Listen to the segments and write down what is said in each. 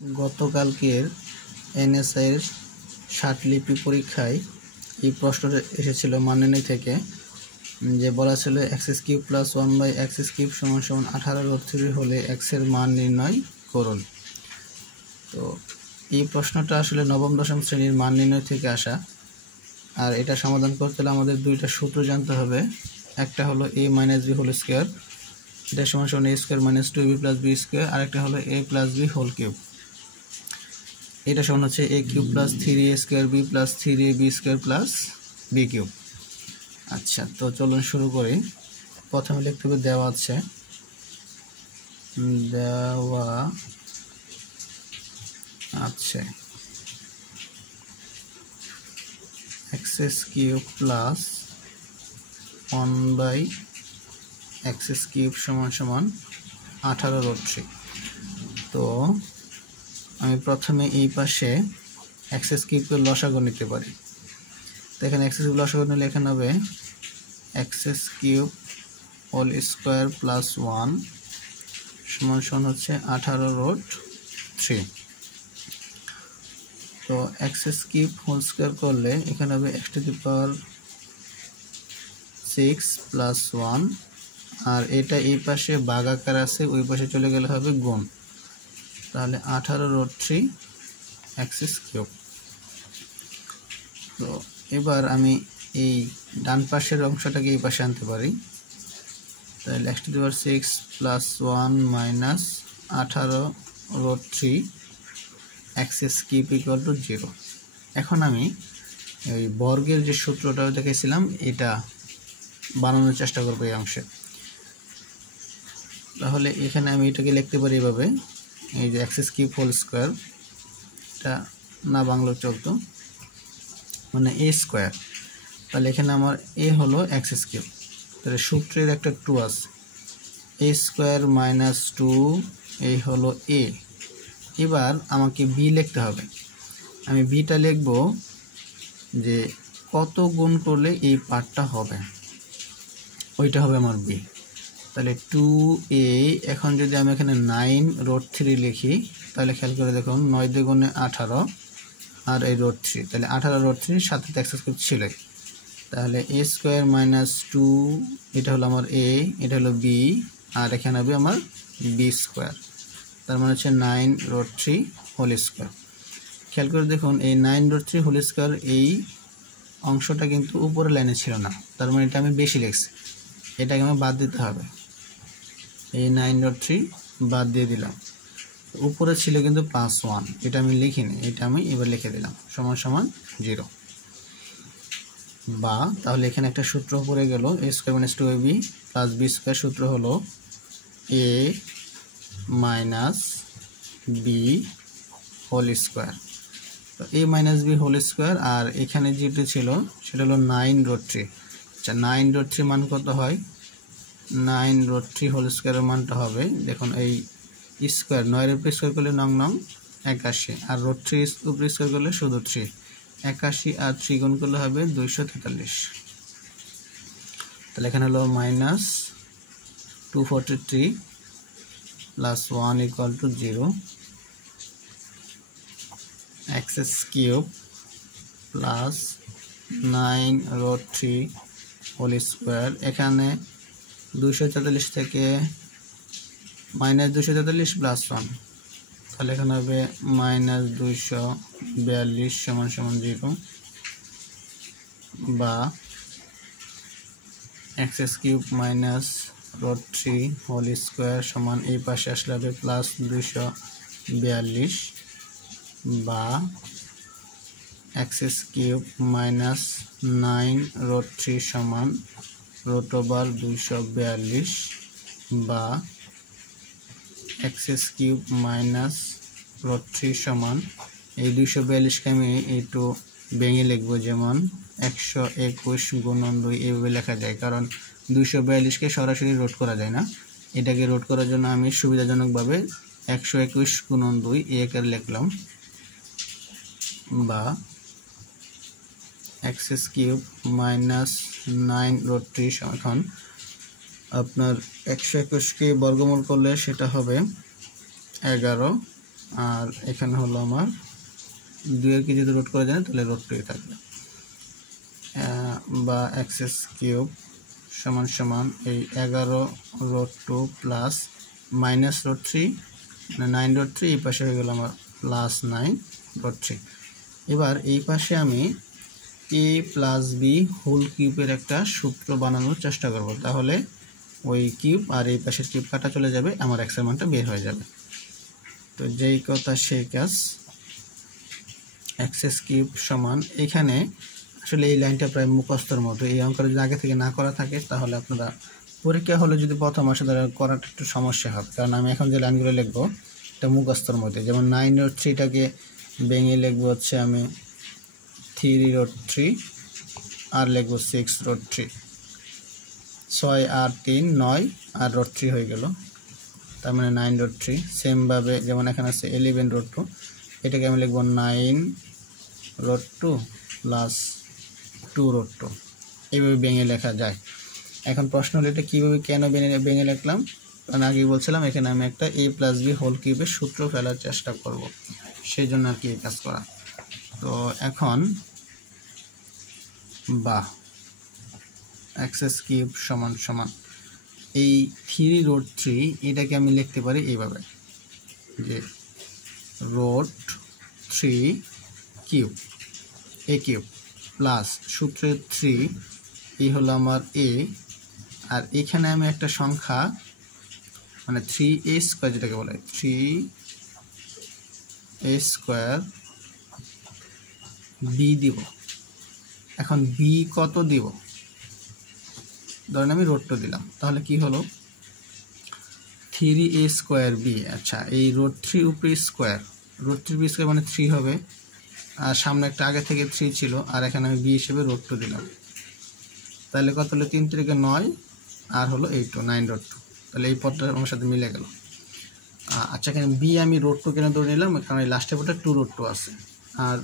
গতকালকের এনএসআইয়ের ষাটলিপি পরীক্ষায় এই প্রশ্নটা এসেছিল মান নির্ণয় থেকে, যে বলা ছিল x cube plus 1/x cube সমান সমান 18√3 হলে এক্সের মান নির্ণয় করুন। তো এই প্রশ্নটা আসলে নবম দশম শ্রেণীর মান নির্ণয় থেকে আসা, আর এটা সমাধান করতে হলে আমাদের দুইটা সূত্র জানতে হবে। একটা হলো a - b হোল স্কোয়ার, এটা সমান সমান a square - 2ab + b square, আর একটা হলো a + b হোল কিউব, এটা সমান হচ্ছে a cube plus 3a square b plus 3ab square plus b cube. আচ্ছা, তো চলুন শুরু করি। প্রথমে লিখতে হবে দেওয়া আছে x cube plus 1/x cube সমান সমান 18√3। তো আমি প্রথমে এই পাশে x কিউবকে লসাগু নিতে পারি। তো এখানে x কিউব লসাগু নিলে এখানে হবে x cube whole square plus 1 সমান সমান হচ্ছে 18√3। তো x কিউব হোল স্কোয়ার করলে এখানে হবে x⁻6 প্লাস 1, আর এটা এই পাশে ভাগাকার আছে, ওই পাশে চলে গেলে হবে গুণ, তাহলে 18√3 x কিউব। তো এবার আমি এই ডান পাশের অংশটাকে এই পাশে আনতে পারি, তাহলে x⁻6 plus 1 minus 18√3 x cube equal to 0। এখন আমি এই বর্গের যে সূত্রটা দেখেছিলাম এটা বানানোর চেষ্টা করবো এই অংশে। তাহলে এখানে আমি এটাকে লিখতে পারি এভাবে, এই যে x কিউব হোল স্কোয়ার, এটা না বাংলা চলতো, মানে a স্কোয়ার, তাহলে এখানে আমার a হলো x কিউব, তাহলে সূত্রের একটা 2 আছে, a স্কোয়ার মাইনাস 2 এই হলো a। এবার আমাকে b লিখতে হবে। আমি bটা লিখব যে কত গুণ করলে এই পার্টটা হবে, ওইটা হবে আমার b। তাহলে 2a, এখন যদি আমি এখানে 9√3 লিখি, তাহলে খেয়াল করে দেখুন 9 দুগুণে 18 আর এই √3, তাহলে 18√3 সাথে x কিউব ছিল, তাহলে a স্কোয়ার মাইনাস 2 এটা হলো আমার a, এটা হলো b, আর এখানে হবে আমার b স্কোয়ার, তার মানে হচ্ছে 9√3 হোল স্কোয়ার। খেয়াল করে দেখুন এই 9√3 হোল স্কোয়ার এই অংশটা কিন্তু উপরের লাইনে ছিল না, তার মানে এটা আমি বেশি লিখছি, এটাকে আমার বাদ দিতে হবে। এই 9√3 বাদ দিয়ে দিলাম, উপরে ছিল কিন্তু +1, এটা আমি লিখিনি, এটা আমি এবার লিখে দিলাম সমান সমান 0। বা তাহলে এখানে একটা সূত্র পড়ে গেল, a square - 2ab plus b square, সূত্র হলো a minus b whole square. তো a minus b whole square, আর এখানে যেটা ছিল সেটা হলো 9√3। আচ্ছা, 9√3 মান কত হয়? 9√3 হোল স্কোয়ারের মানটা হবে, দেখুন এই স্কোয়ার 9 এর উপর স্কোয়ার করলে 9 81, আর √3 উপর স্কোয়ার করলে শুধু 3, 81 আর 3 গুণ করলে হবে 243। তাহলে এখানে হলো -243 plus 1 equal to 0। x cube plus 9√3 whole square, এখানে 243 থেকে -243 প্লাস 1, তাহলে এখানে হবে -242 সমান সমান 0। বা x cube minus √3 whole square সমান এই পাশে আসলে হবে +242, বা x কিউব মাইনাস 9√3 সমান √242, বা x কিউব মাইনাস √3 সমান এই 242কে আমি একটু ভেঙে লিখবো, যেমন 121 গুণন 2 এইভাবে লেখা যায়, কারণ 242কে সরাসরি রোধ করা যায় না, এটাকে রোধ করার জন্য আমি সুবিধাজনকভাবে 121 গুণন 2 এই আকারে লিখলাম। বা x কিউব মাইনাস 9√3 এখন আপনার 121কে বর্গমূল করলে সেটা হবে 11 আর এখানে হলো আমার 2 কে যদি রুট করে দেন তাহলে রুট 2 থাকবে, বা এক্স কিউব সমান সমান এই 11 রুট 2 প্লাস মাইনাস রুট 3 মানে 9 রুট 3, এই পাশে হয়ে গেল আমার প্লাস 9 রুট 3। এবার এই পাশে আমি a প্লাস বি হোল কিউবের একটা সূত্র বানানোর চেষ্টা করব, তাহলে ওই কিউব আর এই পাশের কিউব কাটা চলে যাবে, আমার এক্সের মানটা বের হয়ে যাবে। তো যেই কথা সেই কাজ, এক্স কিউব সমান, এখানে আসলে এই লাইনটা প্রায় মুখস্থর মতো, এই অঙ্কটা যদি আগে থেকে না করা থাকে তাহলে আপনারা পরীক্ষা হলে যদি প্রথম আসে তাহলে করাটা একটু সমস্যা হবে, কারণ আমি এখন যে লাইনগুলো লিখবো এটা মুখস্থর মধ্যে। যেমন 9 রুট 3টাকে ভেঙে লিখবো হচ্ছে আমি 3 রুট 3 আর লিখবো 6 রুট 3, 6 আর 3 9 আর রুট 3 হয়ে গেল, তার মানে 9 রুট 3। সেমভাবে যেমন এখানে আছে 11 রুট 2, এটাকে আমি লিখবো 9 রুট 2 প্লাস 2 রুট 2, এইভাবে ভেঙে লেখা যায়। এখন প্রশ্ন হলো এটা কীভাবে কেন ভেঙে লিখলাম, কারণ আগেই বলছিলাম এখানে আমি একটা a প্লাস বি হোল কিউবের সূত্র ফেলার চেষ্টা করব, সেই জন্য আর কি এই কাজ করা। তো এখন বা এক্স কিউব সমান সমান এই 3 রুট 3 এটাকে আমি লিখতে পারি এইভাবে যে রুট 3 কিউব এ কিউব প্লাস সূত্রের 3 এই হলো আমার এ, আর এখানে আমি একটা সংখ্যা মানে 3a স্কোয়ার যেটাকে বলে 3a স্কোয়ার বি দিব। এখন বি কত দিব, ধরেন আমি রুট 2 দিলাম, তাহলে কি হলো 3a স্কোয়ার বি। আচ্ছা, এই রুট 3 উপরে স্কোয়ার, রুট 3 বি স্কোয়ার মানে 3 হবে, আর সামনে একটা আগে থেকে 3 ছিল, আর এখানে আমি বি হিসেবে রুট 2 দিলাম, তাহলে কত হলো 3 3 9 আর হলো 8 9 রুট 2, তাহলে এই পদটা আমার সাথে মিলে গেল। আচ্ছা, এখানে বি আমি রুট 2 কেন ধরে নিলাম, কারণ এই লাস্টের পদটা 2 রুট 2 আছে, আর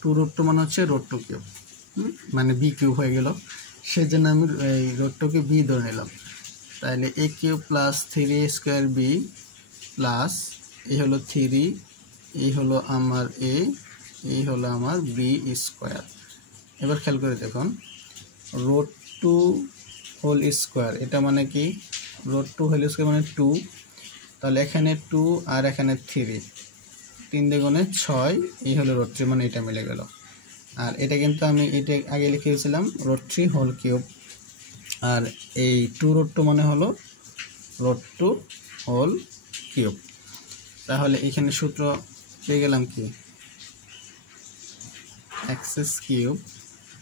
2 রুট 2 মানে হচ্ছে রুট 2 কিউব, মানে বি কিউব হয়ে গেল, সেই জন্য আমি এই রুট 2কে বি ধরে নিলাম। তাহলে a cube plus 3a square b plus এই হলো 3, এই হলো আমার এ, এই হলো আমার বি স্কোয়ার। এবার খেয়াল করে দেখুন রুট 2 হোল স্কোয়ার, এটা মানে কি রুট 2 হোল স্কোয়ার মানে 2, তাহলে এখানে 2 আর এখানে 3, 3 দ্বিগুণে 6, এই হলো রুট 3 মানে এটা মিলে গেল। আর এটা কিন্তু আমি এটা আগে লিখেছিলাম রুট 3 হোল কিউব, আর এই 2 রুট 2 মানে হলো রুট 2 হোল কিউব। তাহলে এখানে সূত্র পেয়ে গেলাম কি এক্স কিউব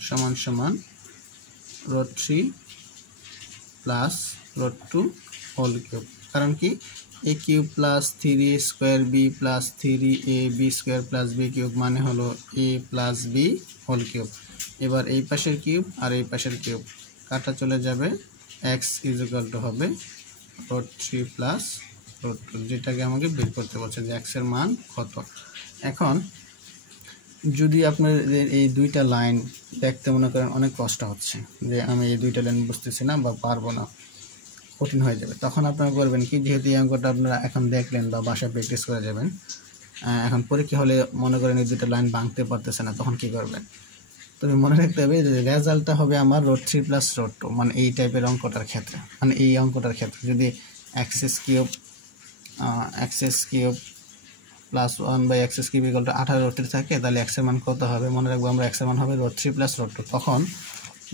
সমান সমান root 3 plus root 2 whole cube, কারণ কি a cube plus 3a square b plus 3a বি স্কোয়ার প্লাস বি কিউব মানে হলো a plus b whole cube. এবার এই পাশের কিউব আর এই পাশের কিউব কাটা চলে যাবে, এক্স ইজ ইকুয়াল টু হবে রুট 3 প্লাস রুট 2, যেটাকে আমাকে বের করতে বলছে যে এক্সের মান কত। এখন যদি আপনাদের এই দুইটা লাইন দেখতে মনে করেন অনেক কষ্ট হচ্ছে, যে আমি এই দুইটা লাইন বুঝতেছি না বা পারবো না, কঠিন হয়ে যাবে, তখন আপনারা করবেন কি, যেহেতু এই অঙ্কটা আপনারা এখন দেখলেন বা বাসায় প্র্যাকটিস করে যাবেন, এখন পরীক্ষা হলে মনে করেন এই দুইটা লাইন ভাঙতে পারতেছে না, তখন কি করবেন, তবে মনে রাখতে হবে যে রেজাল্টটা হবে আমার রুট 3 প্লাস রুট 2, মানে এই টাইপের অঙ্কটার ক্ষেত্রে, মানে এই অঙ্কটার ক্ষেত্রে যদি x cube plus 1/x cube equal to 18 root 3 থাকে, তাহলে এক্সের মান কত হবে, মনে রাখবো আমরা এক্সের মান হবে রুট 3 প্লাস রুট 2। তখন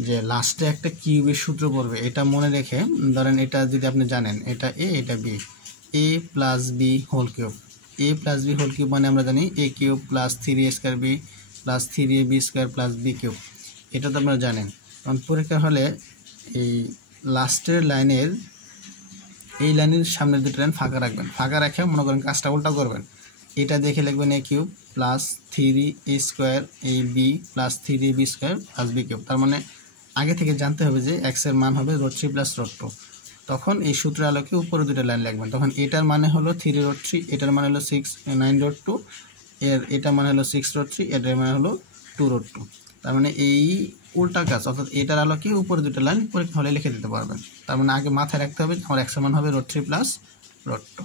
যে লাস্টে একটা কিউবের সূত্র পড়বে, এটা মনে রেখে ধরেন এটা যদি আপনি জানেন এটা এ এটা b, a plus b whole cube, a plus b whole cube মানে আমরা জানি a cube plus 3a square b plus 3a বি স্কোয়ার প্লাস বি কিউব, এটা তো আপনারা জানেন। কারণ পরীক্ষা হলে এই লাস্টের লাইনের এই লাইনের সামনে দুটো লাইন ফাঁকা রাখবেন, ফাঁকা রেখে মনে করেন কাজটা উল্টা করবেন, এটা দেখে লিখবেন a cube plus 3a square a b plus 3a বি স্কোয়ার প্লাস বি কিউব, তার মানে আগে থেকে জানতে হবে যে এক্সের মান হবে রুট 3 প্লাস রুট 2। তখন এই সূত্রের আলোকে উপরে দুটো লাইন লিখবেন, তখন এটার মানে হলো 3 রুট 3, এটার মানে হলো 9 রুট 2, এটা মানে হলো 6 রুট 3, এটার মানে হলো 2 রুট 2। তার মানে এই উল্টা কাজ, অর্থাৎ এটার আলোকে উপরে দুটো লাইন পরীক্ষা হলে লিখে দিতে পারবেন। তার মানে আগে মাথায় রাখতে হবে আমার এক্সের মান হবে রুট 3 প্লাস রুট 2।